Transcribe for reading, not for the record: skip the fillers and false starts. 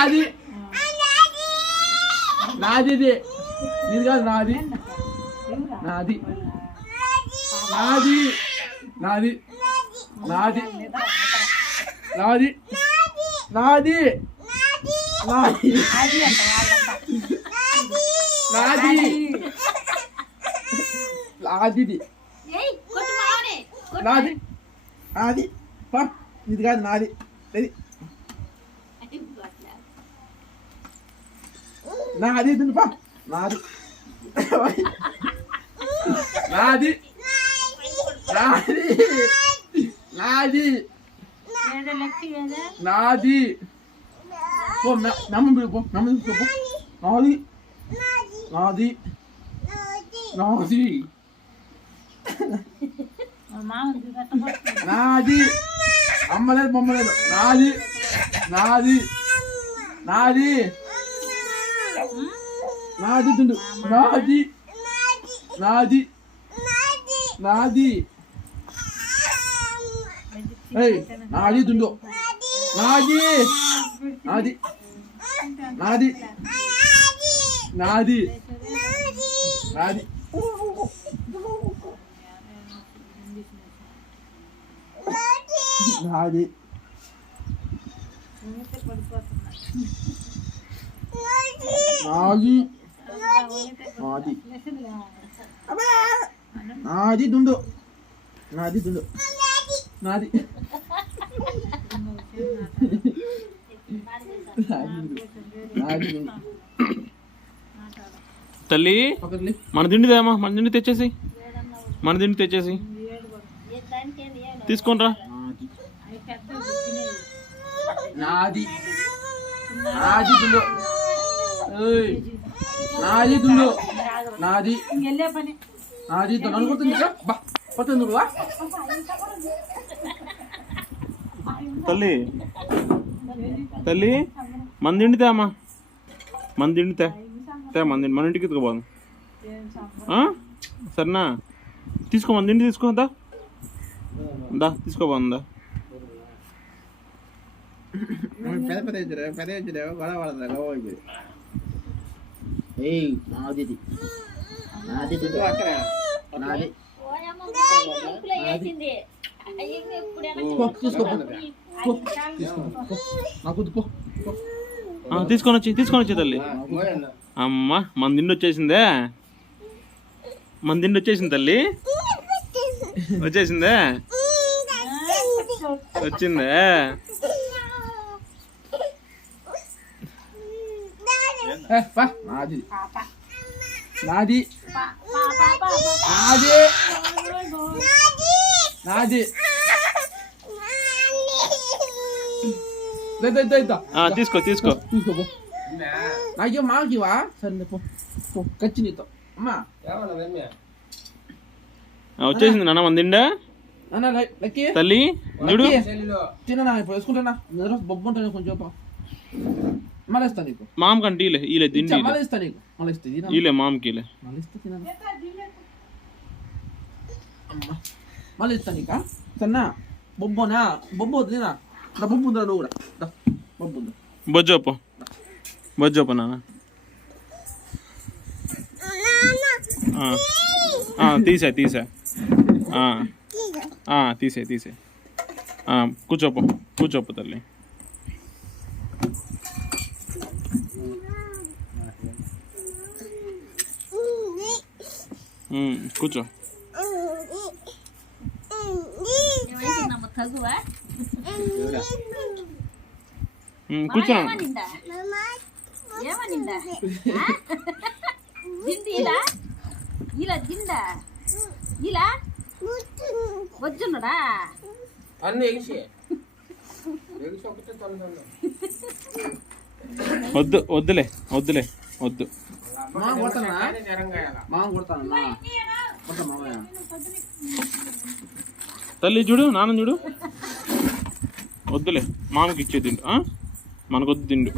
నాది నాది ఇది ఇది కాదు నాది నాది నాది నాది నాది నాది నాది నాది నాది నాది నాది నాది పా ఇది కాదు నాది ఇది నాది ఇది పా నాది నాది నాది నాది నాది పో నమ్మ పో నమ్మ పో నాది నాది నాది నాది అమ్మలేదు బొమ్మలేదు నాది నాది నాది నాది తుండు నాది నాది నాది నాది తుండు నాది నాది నాది నాది నాది నాది నాది నాది నాది దుండు నాది దుండు నాది తల్లి మన దిండిదేమా మన దిండి తెచ్చేసి మన దిండి తెచ్చేసి తీసుకోనరా నాది నాది దుండు నాది దుండు నాది నాది అనుకుంటుంది పడుతుంది తల్లి తల్లి మన దిండితే అమ్మా మన దిండితే మన దిండి మన ఇంటికి ఎత్తుకోబోదు సరేనా తీసుకో మన దిండి తీసుకో దా దా తీసుకోబోందా పెద్ద పెద్ద గొడవ పడదు ఏయ్ నాది నాది నాది తీసుకొని వచ్చి తల్లి అమ్మా మన దిండి వచ్చేసిందే మన దిండి వచ్చేసింది తల్లి వచ్చేసిందే వచ్చిందే నాది నాది నాది నాది తీసుకో తీసుకో తీసుకో నాకేం మాకివా సరే పో కచ్చి నీతో అమ్మా వచ్చేసింది నాన్న మన దిండా తల్లి చూడు తిన్నా ఇప్పుడు వేసుకుంటానా నిద్ర బొబ్బు ఉంటాను కొంచెం మళ్ళీ ఇస్తా నీకు మామ కంటే ఈలే దిండి మళ్ళీ ఇస్తా నీకు మళ్ళీ ఇస్తా ఈలే మామకి ఈలే మళ్ళీ ఇస్తా తిన అమ్మా మళ్ళీ ఇస్తా నీకా సన్నా బొబ్బోనా బొబ్బు వద్దునా నా బొబ్బు ఉందా నువ్వు కూడా బొబ్బు ఉందా బొజ్జోపు నాన్న తీసే తీసే కూర్చోపు తల్లి కూర్చో కూర్చో వచ్చున్నాడా అన్ని ఎగిసి వద్దులే వద్దు తల్లి చూడు నాన్న చూడు వద్దులే మామకి ఇచ్చే తిండు మనకొద్దు తిండు